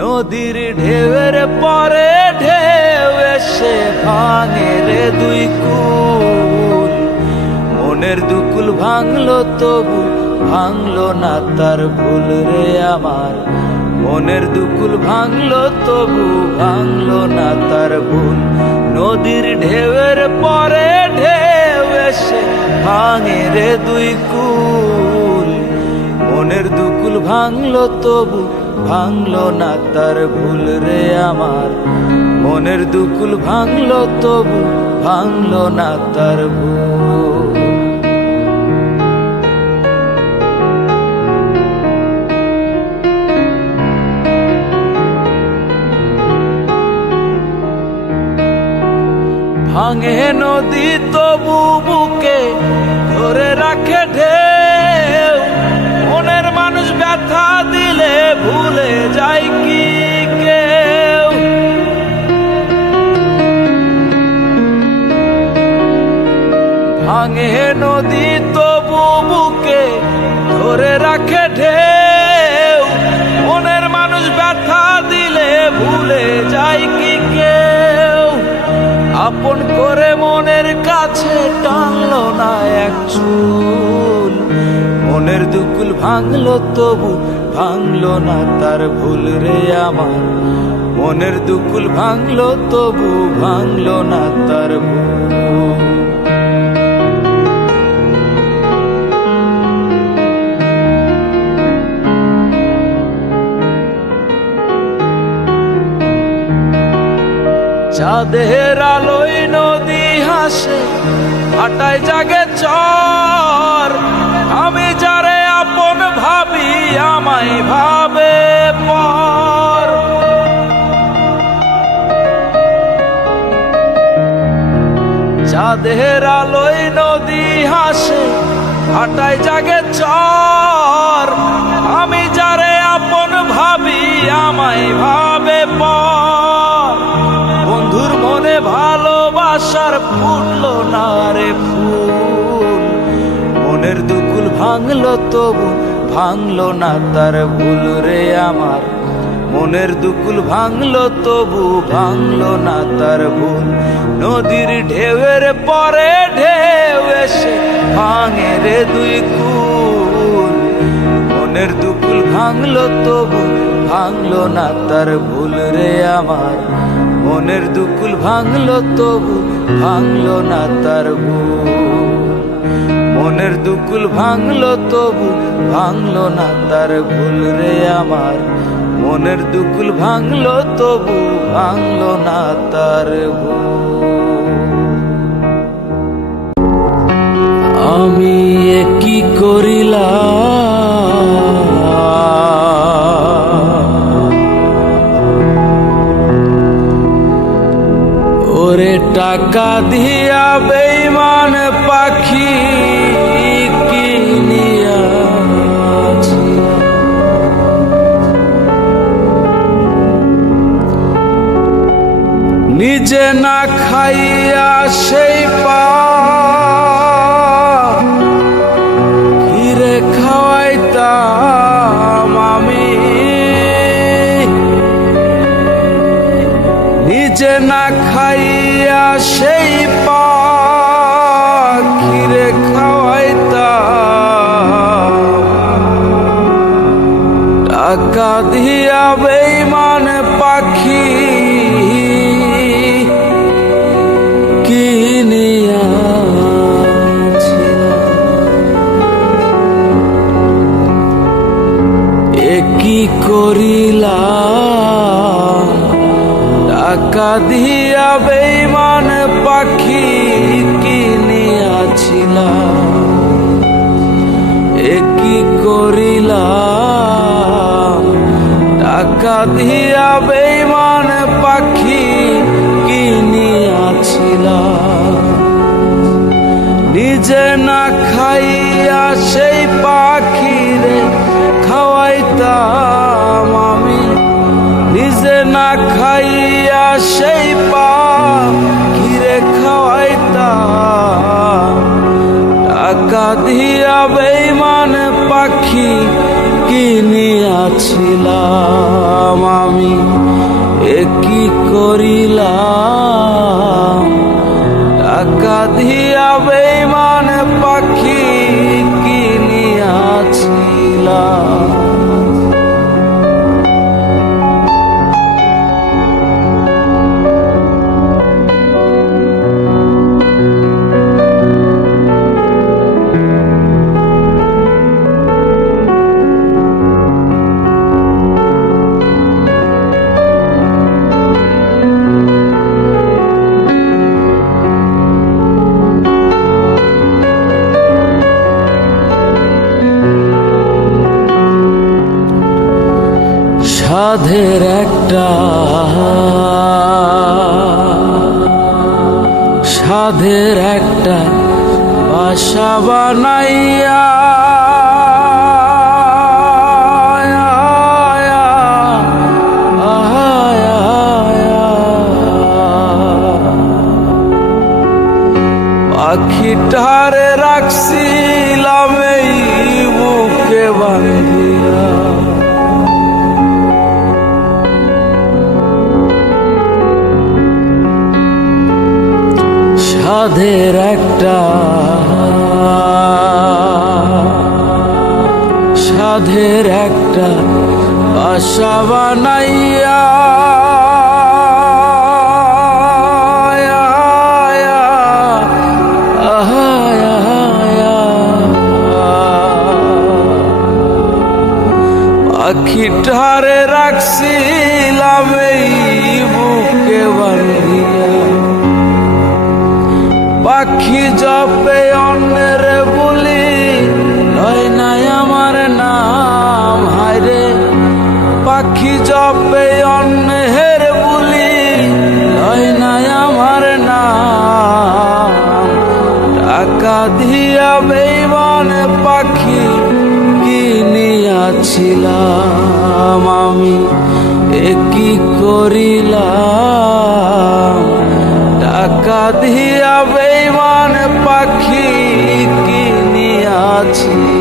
নদীর ঢেউয়ের পরে ঢেউ এসে ভাঙে রে দুই কুল। মনের দুকুল ভাঙলো তবু ভাঙলো না তার ভুল রে আমার। মনের দুকুল ভাঙলো তবু ভাঙলো না তার ভুল। নদীর ঢেউয়ের পরে ঢেউ এসে ভাঙে রে দুই কুল। মনের দুকুল ভাঙলো তবু ভাঙলো না তার ভুল রে আমার। মনের দুকুল ভাঙলো তবু ভাঙলো না তার ভুল। ভাঙে নদী তবু বুকে ধরে রাখে ঢেউ। মনের মানুষ ব্যথা দিলে ভুলে যায় কি কেউ? ভাঙে নদী তবু বুকে ধরে রাখে ঢেউ। মনের মানুষ ব্যথা দিলে ভুলে যায় কি কেউ? আপন করে মনের কাছে টানলো না এক চুল। মনের দুকুল ভাঙলো তবু ভাঙলো না তার ভুল রে আমার। মনের দুকুল ভাঙলো তবু ভাঙলো না তার ভুল। চাঁদের আলোয় নদী হাসে ভাটায় জাগে চর। আমি যারে আপন ভাবি আমায় ভাবে পর। চাঁদের আলোয় নদী হাসে ভাটায় জাগে চর। আমি যারে আপন ভাবি আমায় ভাবে পর। বন্ধুর মনে ভালোবাসার ফুটলো না রে ফুল। মনের দুকুল ভাঙলো তবু ভাঙলো না তার ভুল রে আমার। মনের দুকুল ভাঙলো তবু ভাঙলো না তার ভুল। নদীর ঢেউয়ের পরে ঢেউ এসে ভাঙে রে দুই কুল। মনের দুকুল ভাঙলো তবু ভাঙলো না তার ভুল রে আমার। মনের দুকুল ভাঙলো তবু ভাঙলো না তার ভুল। মনের দুকুল ভাঙলো তবু ভাঙলো না তার ভুল রে আমার। মনের দুকুল ভাঙলো তবু ভাঙলো না তার ভুল। আমি কি করিলাম ওরে টাকা দিয়া বেঈমান পাখি কিনিয়াছি। নিজে না খাইয়া সেই ঘিরে খাওয়াইতাম আমি। নিজে না খাইয়া সেই ঘিরে খাওয়াইতাম। টাকা দিয়া বেঈমান পাখি কি করিলাম টাকা দিয়া বেঈমান পাখি কিনিয়াছিলাম। কি করিলাম টাকা দিয়া বেঈমান পাখি কিনিয়াছিলাম। নিজে না খাইয়া সেই পাখিরে খাওয়াইতাম আমি। নিজে না খাইয়া সেই ঘিরে খাওয়াইতাম। টাকা দিয়া বেঈমান পাখি কিনিয়াছিলাম। ছিলাম আমি, কি করিলাম। টাকা দিয়া বেঈমান পাখি কিনিয়াছিলাম। সাধের একটা বাসা বানাইয়া পাখিটারে রাখছিলাম এই বুকে বান্ধিয়া। সাধের একটা বাসা বানাইয়া পাখিটারে রাখছিলাম এই বুকে বান্ধিয়া। পাখি জপে অন্যের বলি লয় নাই আমার নাম, হায়রে পাখি জপে অন্যের বলি লয় নাই আমার নাম। টাকা দিয়া বেঈমান পাখি কিনিয়াছিলাম আমি, কি করিলাম। টাকা দিয়া বেঈমান পাখি কিনিয়াছিলাম।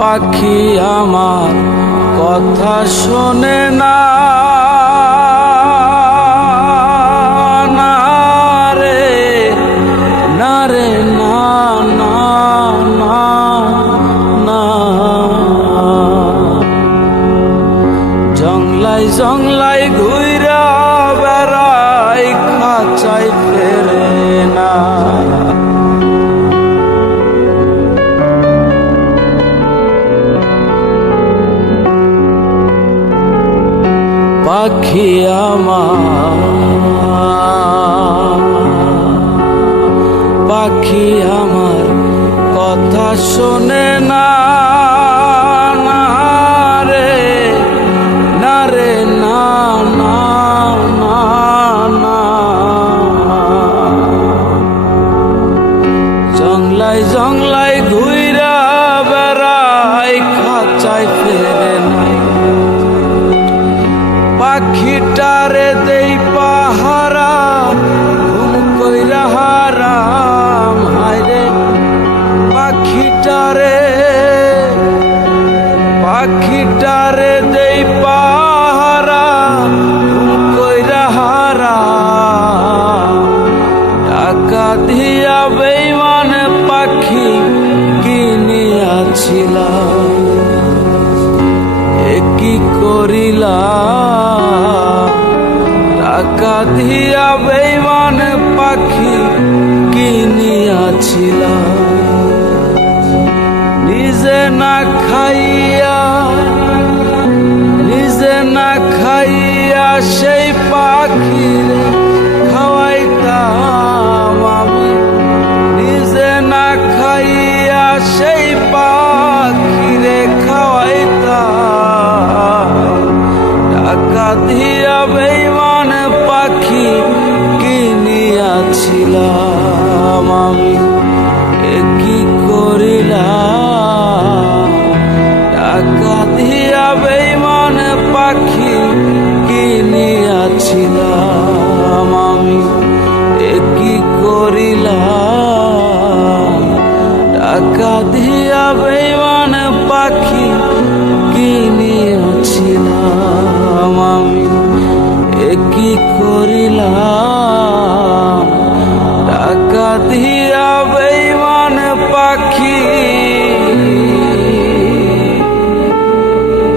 পাখি আমার কথা শোনে না, না রে না রে না না না না। জংলাই জংলাই ঘুইরা বেড়াই, খাঁচাই ফেরে না। পাখি আমার কথা শোনে না, না রে না রে না না না না। জংলাই জংলাই ঘুইরা বেড়াই, খাঁচাই ফেরে না। পাখিটারে দেই পাহারা, ঘুম কইরা হারাম, হায়রে পাখিটারে দেই পাহারা, ঘুম কইরা হারাম। টাকা দিয়া বেঈমান পাখি কিনিয়াছিলাম, কি করিলাম। টাকা দিয়া বেঈমান পাখি কিনিয়াছিলাম। নিজে না খাইয়া সেই পাখিরে খাওয়াইতাম আমি। ছিলাম আমি, এ কি করিলাম। টাকা দিয়া বেঈমান পাখি কিনিয়াছিলাম আমি, এ কি করিলাম। টাকা দিয়া বেঈমান পাখি কিনিয়াছিলাম আমি, এ কি করিলাম। টাকা দিয়া বেঈমান পাখি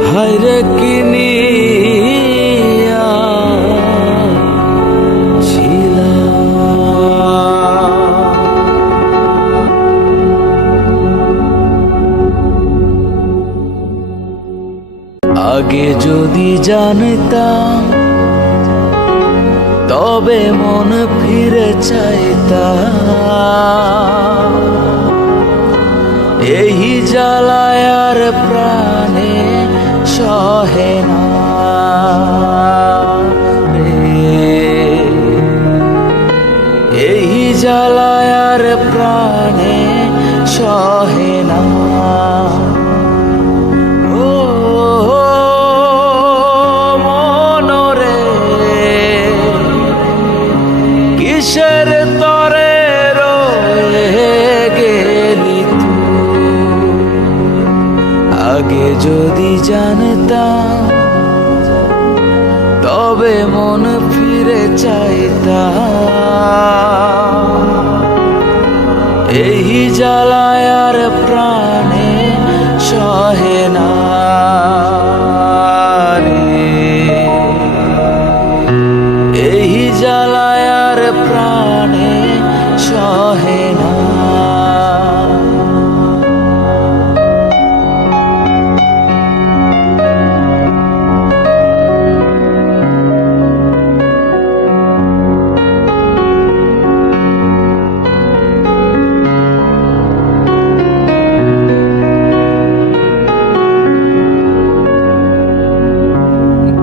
হায়রে কিনিয়া আগে যদি জানতাম তবে মন ফিরে চাইতাম। এই জ্বালায় আর প্রাণে সহে না রে, এই জ্বালায় আর প্রাণে সহে না। কিসের তরে রয়ে গেলি তুই, আগে যদি জানতাম তবে মন ফিরে চাইতাম। এই জ্বালায় আর প্রাণে সহে না রে, এই জ্বালায় আর প্রাণে সহে না।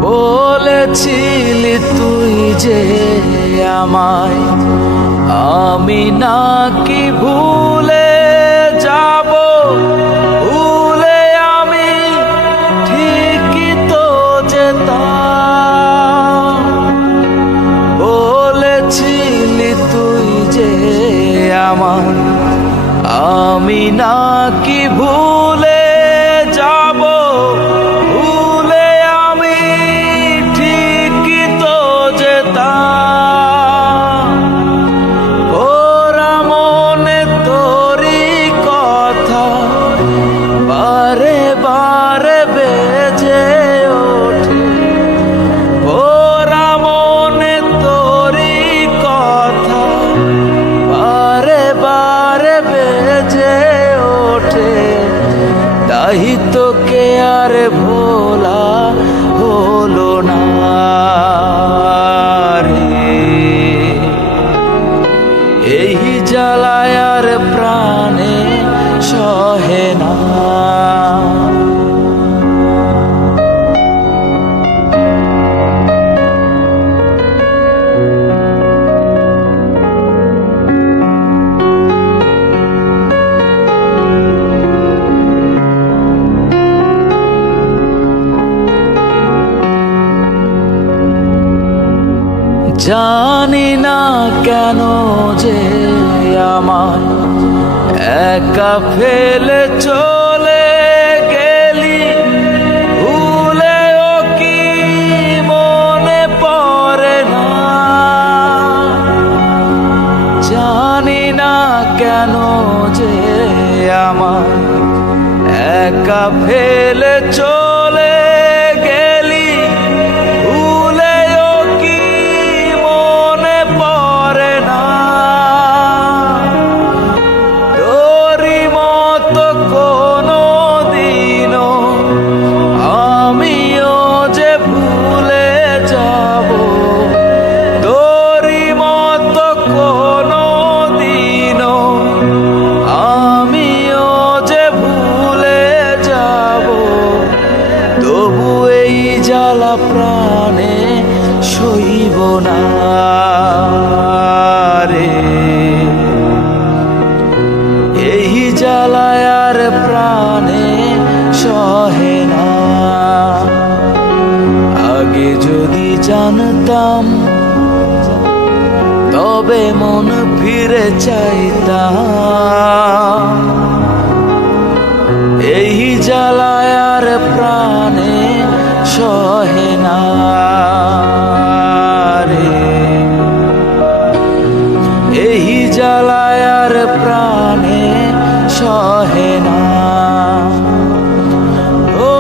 বলেছিলি তুই যে আমায়, আমি নাকি ভুলে যাব। ভুলে আমি ঠিকই তো যেতাম। বলেছিলি তুই যে আমায়, আমি নাকি ভুলে যাব। ভুলে আমি ঠিকই তো যেতাম। ওরা মনে তোরই কথা বারে বারে বেজে ওঠে। ওরা মনে তোরই কথা বারে বারে বেজে ওঠে। তাই তোকে আর ভোলা হলো না রে, এই জ্বালায় আর প্রাণে সহে না। জানি না কেন যে আমায় একা ফেলে চলে গেলি। ভুলেও কি মনে পড়ে না। জানি না কেন যে আমায় একা ফেলে চলে গেলি। ভুলেও কি মনে পড়ে না। তোরই মতো কোনো দিনও আমিও যে ভুলে যাব। তোরই মতো কোনো দিনও আমিও যে ভুলে যাব। জানতাম তবে মন ফিরে চাইতাম। এই জ্বালায় আর প্রাণে সহে না রে, এই জ্বালায় আর প্রাণে সহে না। ও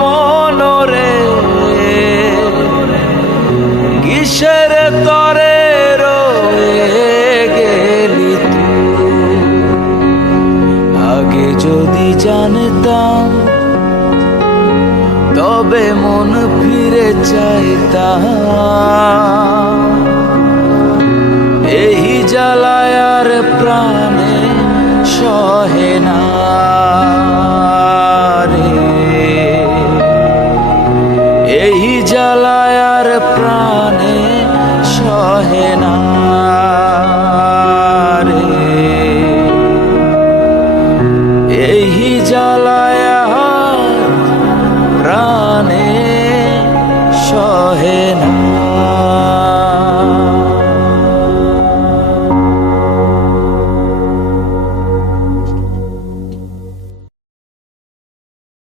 মনরে কিসের তরে রয়ে গেলি তুই, আগে যদি জানতাম তবে মন ফিরে চাইতাম। এই জ্বালায় আর প্রাণে সহে না রে, এই জ্বালায়